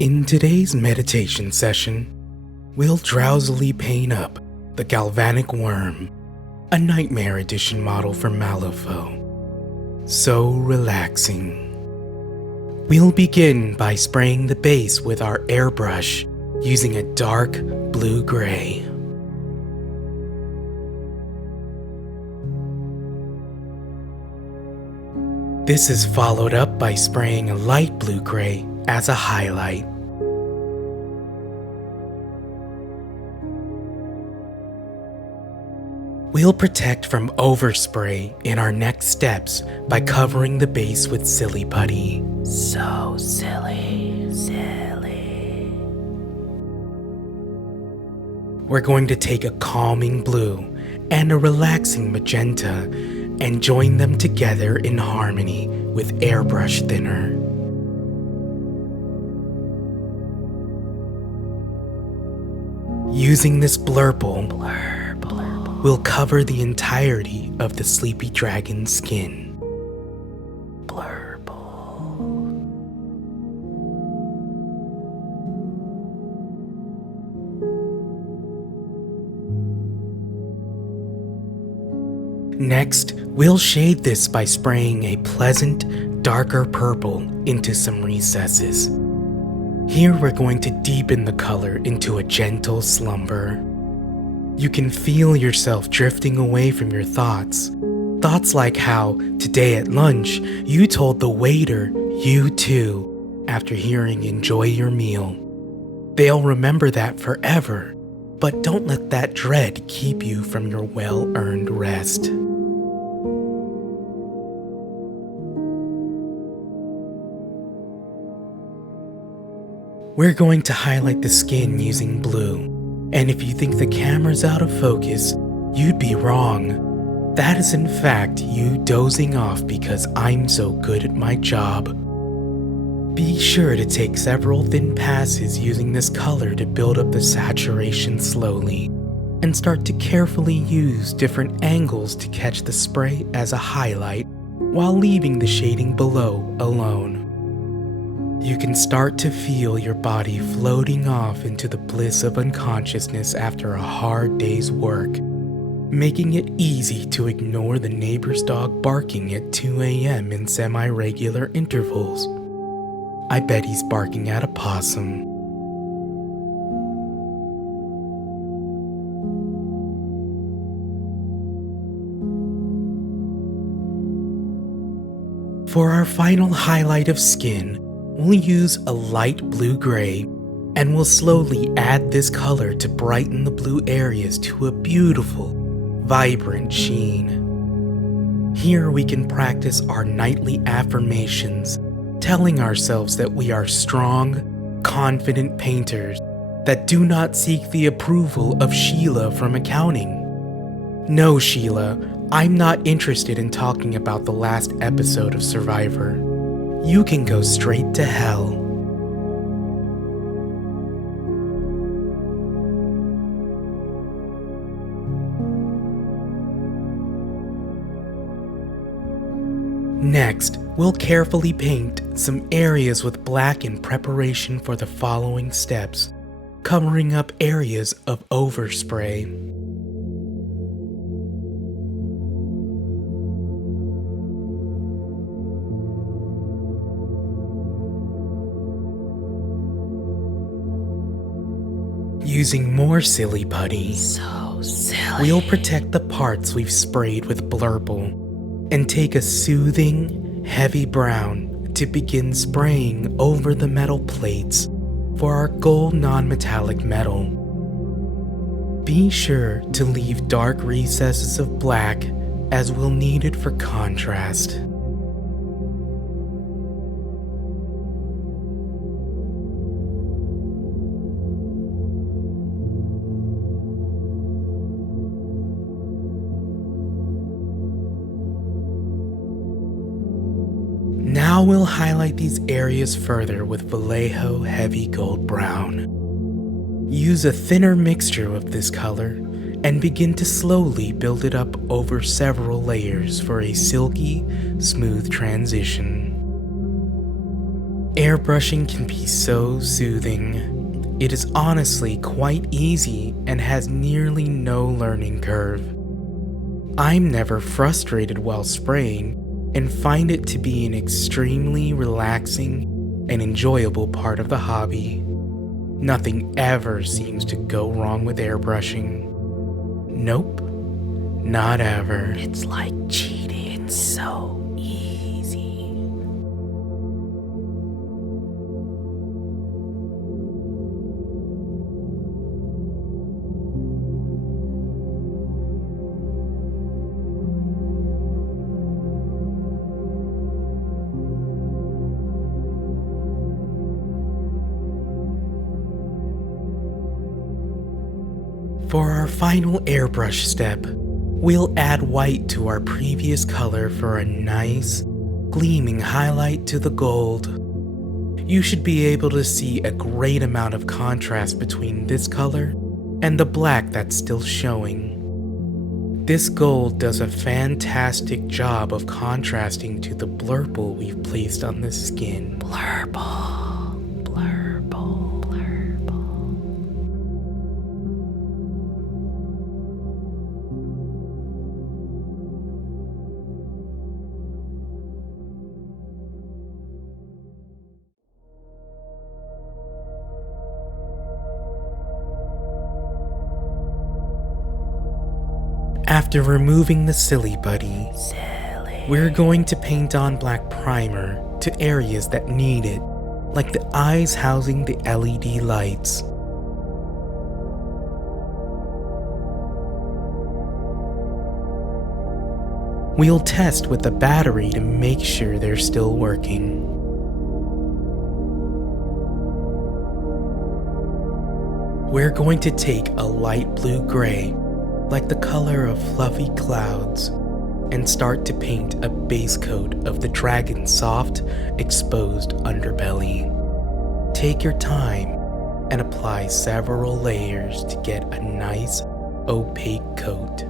In today's meditation session, we'll drowsily paint up the Galvanic Wyrm, a Nightmare Edition model for Malifaux. So relaxing. We'll begin by spraying the base with our airbrush using a dark blue-gray. This is followed up by spraying a light blue-gray as a highlight. We'll protect from overspray in our next steps by covering the base with silly putty. So silly. We're going to take a calming blue and a relaxing magenta and join them together in harmony with airbrush thinner. Using this blurple, we'll cover the entirety of the sleepy dragon's skin. Next, we'll shade this by spraying a pleasant, darker purple into some recesses. Here we're going to deepen the color into a gentle slumber. You can feel yourself drifting away from your thoughts. Thoughts like how, today at lunch, you told the waiter, you too, after hearing enjoy your meal. They'll remember that forever, but don't let that dread keep you from your well-earned rest. We're going to highlight the skin using blue. And if you think the camera's out of focus, you'd be wrong. That is in fact you dozing off because I'm so good at my job. Be sure to take several thin passes using this color to build up the saturation slowly, and start to carefully use different angles to catch the spray as a highlight while leaving the shading below alone. You can start to feel your body floating off into the bliss of unconsciousness after a hard day's work, making it easy to ignore the neighbor's dog barking at 2 a.m. in semi-regular intervals. I bet he's barking at a possum. For our final highlight of skin, we'll use a light blue-gray, and we'll slowly add this color to brighten the blue areas to a beautiful, vibrant sheen. Here we can practice our nightly affirmations, telling ourselves that we are strong, confident painters that do not seek the approval of Sheila from accounting. No, Sheila, I'm not interested in talking about the last episode of Survivor. You can go straight to hell. Next, we'll carefully paint some areas with black in preparation for the following steps, covering up areas of overspray. Using more silly putty, so silly, we'll protect the parts we've sprayed with blurple and take a soothing, heavy brown to begin spraying over the metal plates for our gold non-metallic metal. Be sure to leave dark recesses of black as we'll need it for contrast. Now we'll highlight these areas further with Vallejo Heavy Gold Brown. Use a thinner mixture of this color and begin to slowly build it up over several layers for a silky, smooth transition. Airbrushing can be so soothing. It is honestly quite easy and has nearly no learning curve. I'm never frustrated while spraying and find it to be an extremely relaxing and enjoyable part of the hobby. Nothing ever seems to go wrong with airbrushing. Nope, not ever. It's like cheating. It's so easy. For our final airbrush step, we'll add white to our previous color for a nice, gleaming highlight to the gold. You should be able to see a great amount of contrast between this color and the black that's still showing. This gold does a fantastic job of contrasting to the blurple we've placed on the skin. Blurple, blurple, blurple. After removing the silly buddy, we're going to paint on black primer to areas that need it, like the eyes housing the LED lights. We'll test with the battery to make sure they're still working. We're going to take a light blue-gray, like the color of fluffy clouds, and start to paint a base coat of the dragon's soft, exposed underbelly. Take your time and apply several layers to get a nice, opaque coat.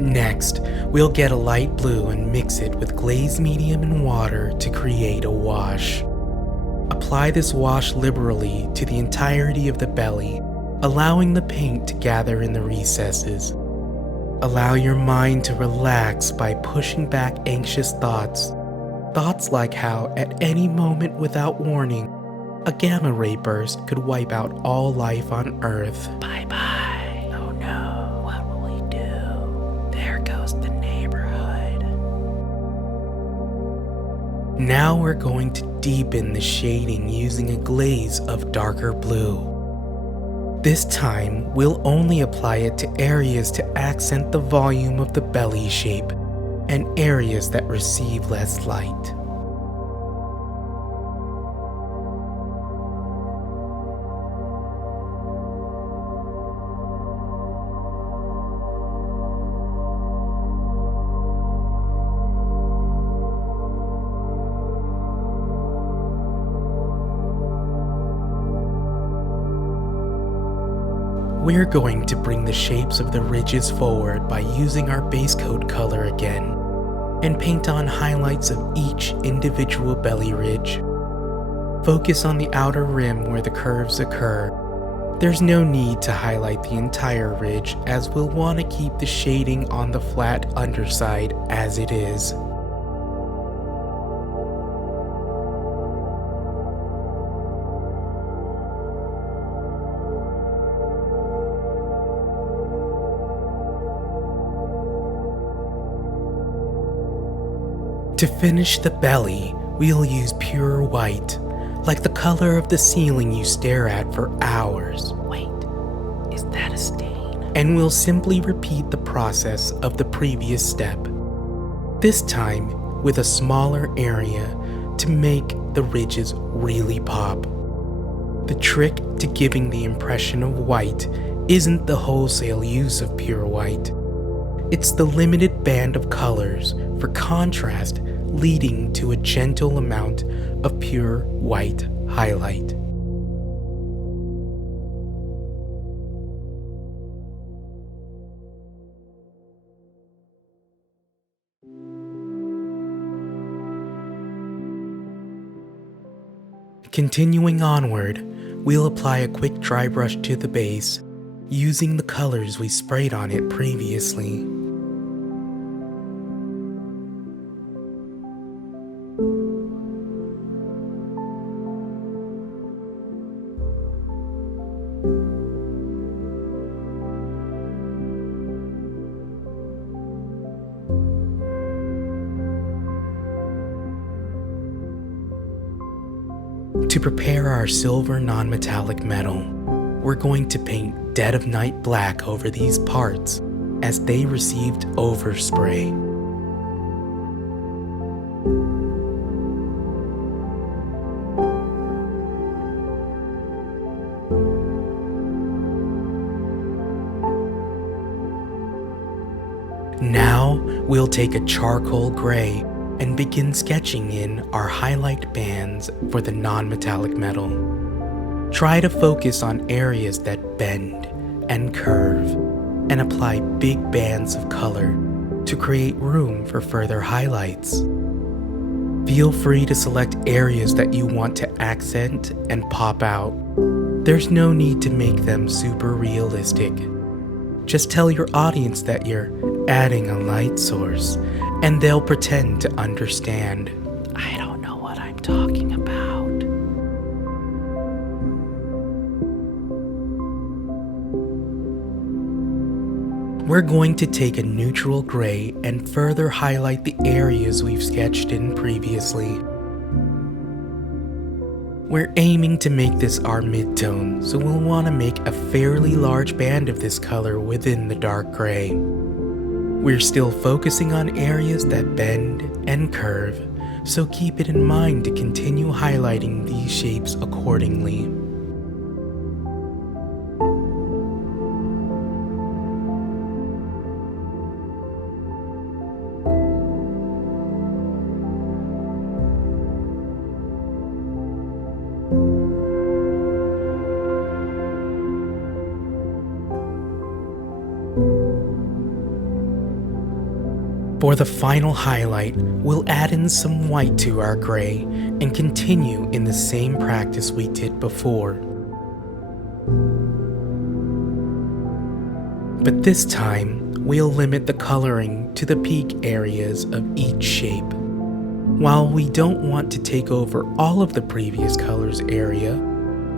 Next, we'll get a light blue and mix it with glaze medium and water to create a wash. Apply this wash liberally to the entirety of the belly, allowing the paint to gather in the recesses. Allow your mind to relax by pushing back anxious thoughts. Thoughts like how, at any moment without warning, a gamma ray burst could wipe out all life on Earth. Bye-bye. Oh no, what will we do? There goes the neighborhood. Now we're going to deepen the shading using a glaze of darker blue. This time, we'll only apply it to areas to accent the volume of the belly shape and areas that receive less light. We're going to bring the shapes of the ridges forward by using our base coat color again, and paint on highlights of each individual belly ridge. Focus on the outer rim where the curves occur. There's no need to highlight the entire ridge, as we'll want to keep the shading on the flat underside as it is. To finish the belly, we'll use pure white, like the color of the ceiling you stare at for hours. Wait, is that a stain? And we'll simply repeat the process of the previous step, this time with a smaller area to make the ridges really pop. The trick to giving the impression of white isn't the wholesale use of pure white. It's the limited band of colors for contrast leading to a gentle amount of pure white highlight. Continuing onward, we'll apply a quick dry brush to the base, using the colors we sprayed on it previously. To prepare our silver non-metallic metal, we're going to paint Dead of Night black over these parts as they received overspray. Now we'll take a charcoal gray and begin sketching in our highlight bands for the non-metallic metal. Try to focus on areas that bend and curve, and apply big bands of color to create room for further highlights. Feel free to select areas that you want to accent and pop out. There's no need to make them super realistic. Just tell your audience that you're adding a light source, and they'll pretend to understand. I don't know what I'm talking about. We're going to take a neutral gray and further highlight the areas we've sketched in previously. We're aiming to make this our midtone, so we'll want to make a fairly large band of this color within the dark gray. We're still focusing on areas that bend and curve, so keep it in mind to continue highlighting these shapes accordingly. For the final highlight, we'll add in some white to our gray and continue in the same practice we did before. But this time, we'll limit the coloring to the peak areas of each shape. While we don't want to take over all of the previous colors area,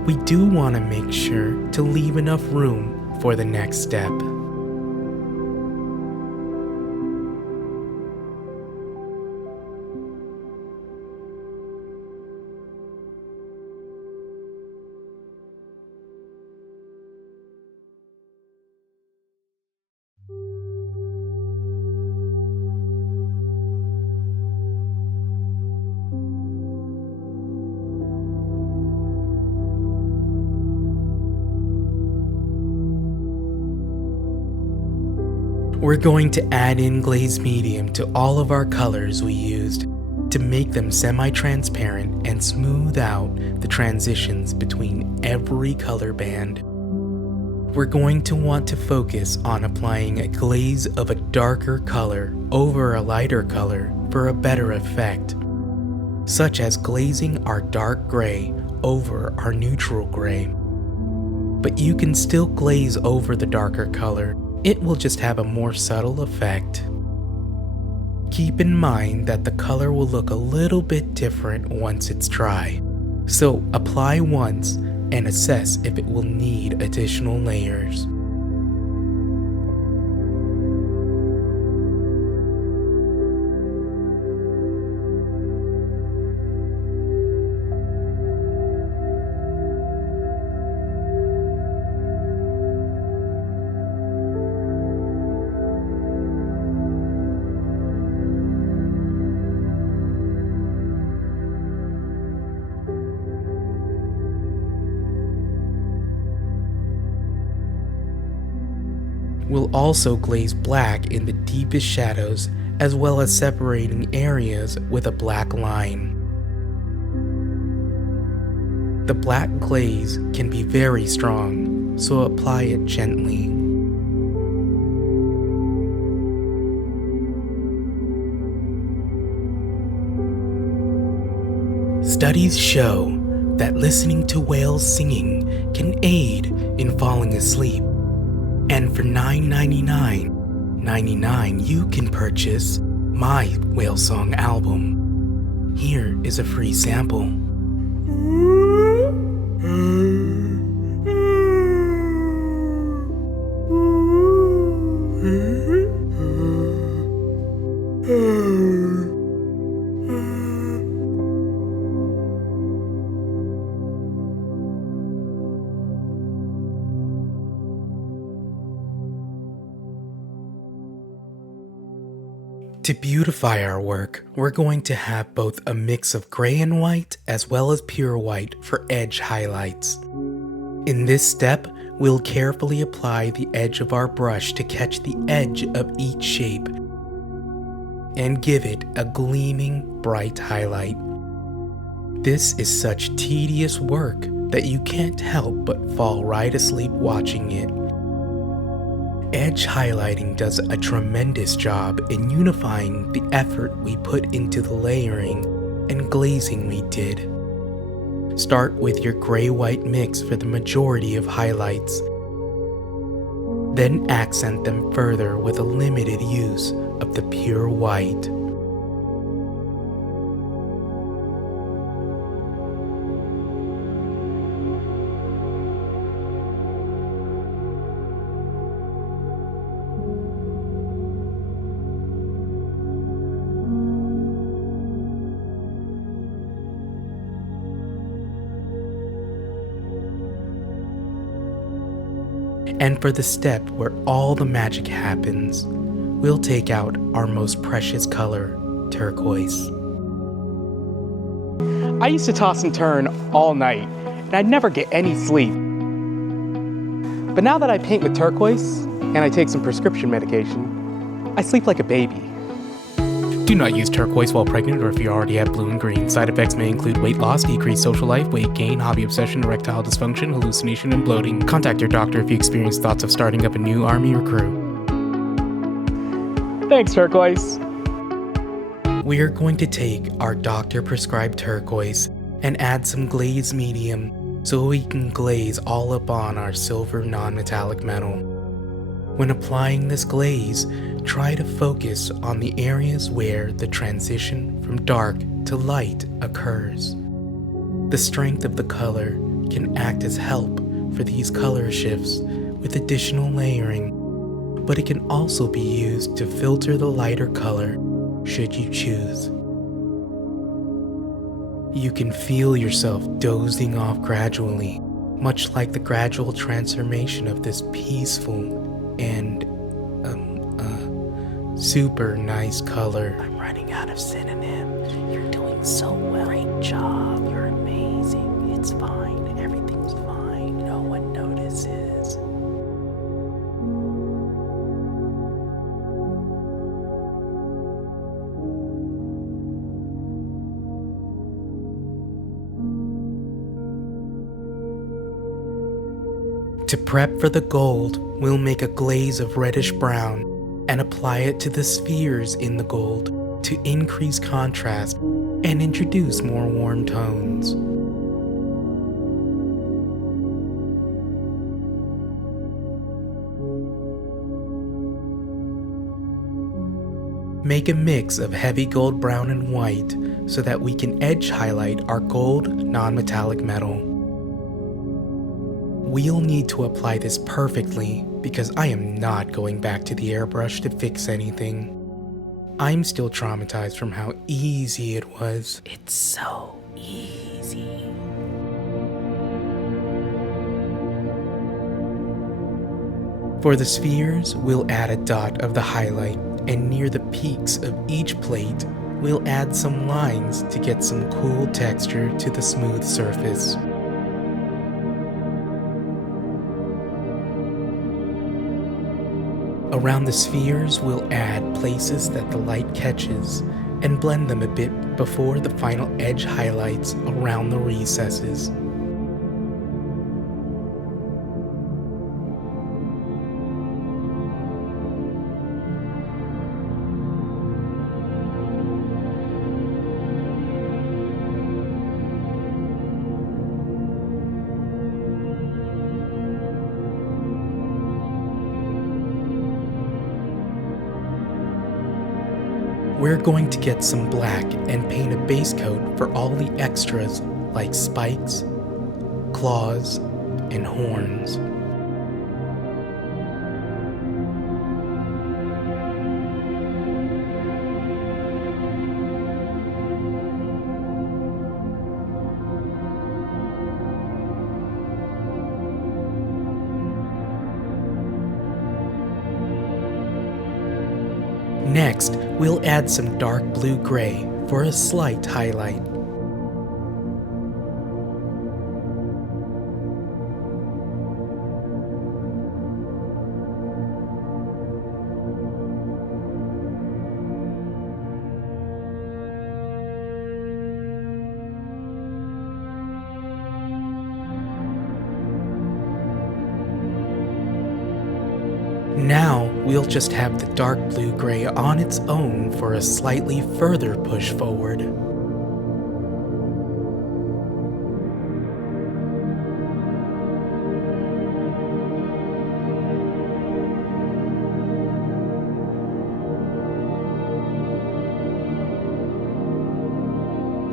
we do want to make sure to leave enough room for the next step. We're going to add in glaze medium to all of our colors we used to make them semi-transparent and smooth out the transitions between every color band. We're going to want to focus on applying a glaze of a darker color over a lighter color for a better effect, such as glazing our dark gray over our neutral gray. But you can still glaze over the darker color. It will just have a more subtle effect. Keep in mind that the color will look a little bit different once it's dry, so apply once and assess if it will need additional layers. We'll also glaze black in the deepest shadows as well as separating areas with a black line. The black glaze can be very strong, so apply it gently. Studies show that listening to whales singing can aid in falling asleep. And for $9.99 you can purchase my whale song album. Here is a free sample. To beautify our work, we're going to have both a mix of gray and white as well as pure white for edge highlights. In this step, we'll carefully apply the edge of our brush to catch the edge of each shape and give it a gleaming, bright highlight. This is such tedious work that you can't help but fall right asleep watching it. Edge highlighting does a tremendous job in unifying the effort we put into the layering and glazing we did. Start with your gray-white mix for the majority of highlights. Then accent them further with a limited use of the pure white. And for the step where all the magic happens, we'll take out our most precious color, turquoise. I used to toss and turn all night, and I'd never get any sleep. But now that I paint with turquoise, and I take some prescription medication, I sleep like a baby. Do not use turquoise while pregnant or if you already have blue and green. Side effects may include weight loss, decreased social life, weight gain, hobby obsession, erectile dysfunction, hallucination, and bloating. Contact your doctor if you experience thoughts of starting up a new army or crew. Thanks, turquoise. We are going to take our doctor-prescribed turquoise and add some glaze medium so we can glaze all up on our silver non-metallic metal. When applying this glaze, try to focus on the areas where the transition from dark to light occurs. The strength of the color can act as help for these color shifts with additional layering, but it can also be used to filter the lighter color should you choose. You can feel yourself dozing off gradually, much like the gradual transformation of this peaceful and super nice color. I'm running out of synonyms. You're doing so well. Great job. You're amazing. It's fine. Everything's fine. No one notices. To prep for the gold, we'll make a glaze of reddish brown and apply it to the spheres in the gold to increase contrast and introduce more warm tones. Make a mix of heavy gold, brown, and white so that we can edge highlight our gold non-metallic metal. We'll need to apply this perfectly because I am not going back to the airbrush to fix anything. I'm still traumatized from how easy it was. It's so easy. For the spheres, we'll add a dot of the highlight, and near the peaks of each plate, we'll add some lines to get some cool texture to the smooth surface. Around the spheres, we'll add places that the light catches and blend them a bit before the final edge highlights around the recesses. We're going to get some black and paint a base coat for all the extras like spikes, claws, and horns. Next, we'll add some dark blue-gray for a slight highlight. Now, we'll just have the dark blue-gray on its own for a slightly further push forward.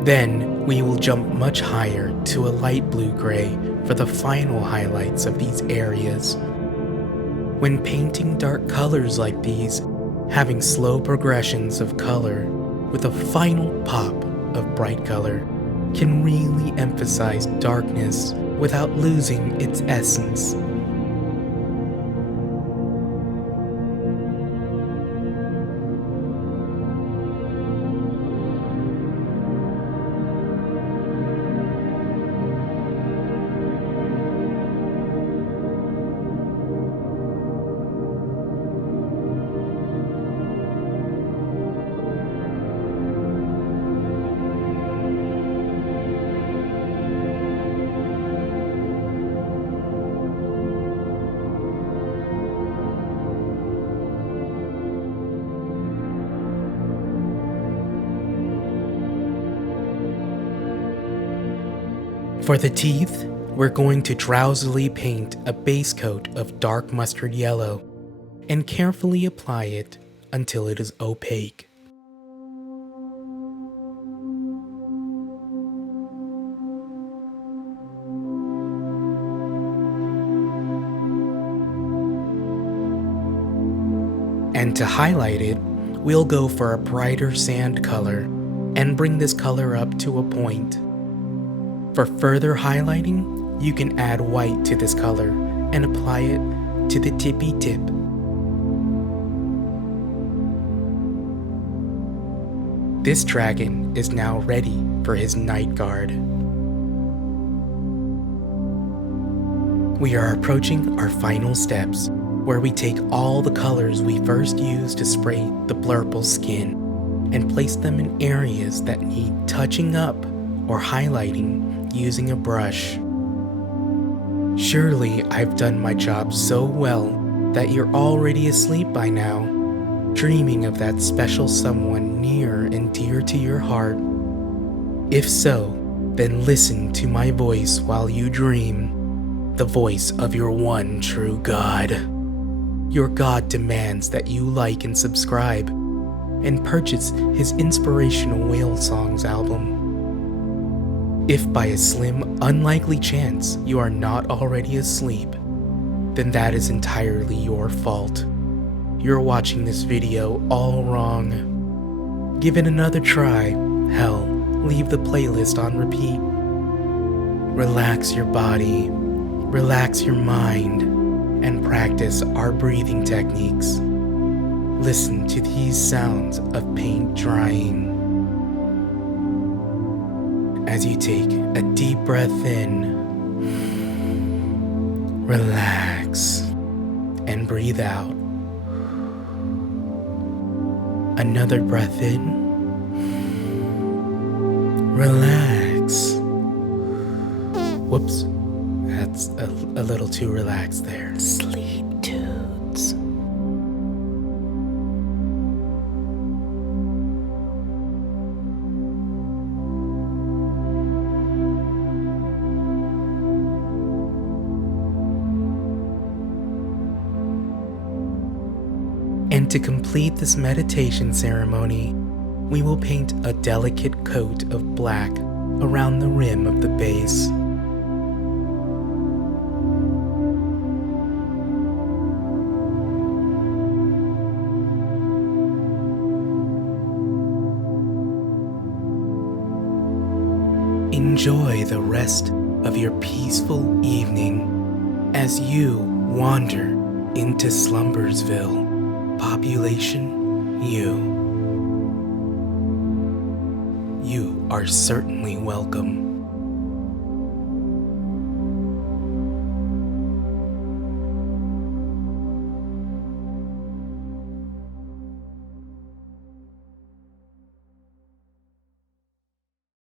Then, we will jump much higher to a light blue-gray for the final highlights of these areas. When painting dark colors like these, having slow progressions of color with a final pop of bright color can really emphasize darkness without losing its essence. For the teeth, we're going to drowsily paint a base coat of dark mustard yellow and carefully apply it until it is opaque. And to highlight it, we'll go for a brighter sand color and bring this color up to a point. For further highlighting, you can add white to this color and apply it to the tippy tip. This dragon is now ready for his night guard. We are approaching our final steps, where we take all the colors we first used to spray the blurple skin and place them in areas that need touching up or highlighting using a brush. Surely I've done my job so well that you're already asleep by now, dreaming of that special someone near and dear to your heart. If so, then listen to my voice while you dream, the voice of your one true God. Your God demands that you like and subscribe, and purchase his inspirational Whale Songs album. If by a slim, unlikely chance you are not already asleep, then that is entirely your fault. You're watching this video all wrong. Give it another try. Hell, leave the playlist on repeat. Relax your body, relax your mind, and practice our breathing techniques. Listen to these sounds of paint drying. As you take a deep breath in, relax, and breathe out. Another breath in. Relax. Whoops. That's a little too relaxed there. Sleep dudes. And to complete this meditation ceremony, we will paint a delicate coat of black around the rim of the base. Enjoy the rest of your peaceful evening as you wander into Slumbersville. Population U. You are certainly welcome.